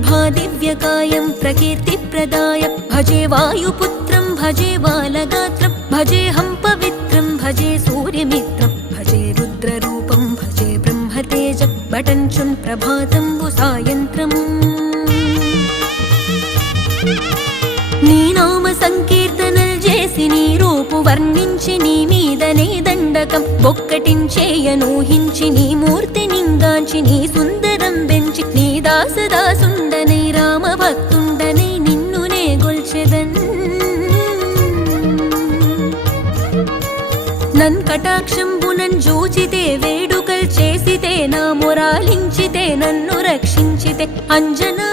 ప్రభాదివ్యకాయం ప్రకీర్తిప్రదాయ భజే వాయుపుత్రం భజే బాలగాత్రం భజేహం పవిత్రం భజే సూర్యమిత్రం భజే రుద్రరూపం భజే బ్రహ్మతేజం బటంచున్ ప్రభాతంబు సాయంత్రము నీ నామ సంకీర్తనల్ చేసి నీ రూపు వర్ణించి నీ మీదనే దండకం బొక్కటించేయనూహించి నీ మూర్తి నింగాంచి నీ సుందరం బెంచి నీ దాసదాసుండనై రామ భక్తుండనై నిన్నునే గొల్చెదన్ నన్ కటాక్షంబునన్ జూచితే వేడుకల్ చేసితే నా మొరాలించితే నన్ను రక్షించితే అంజనా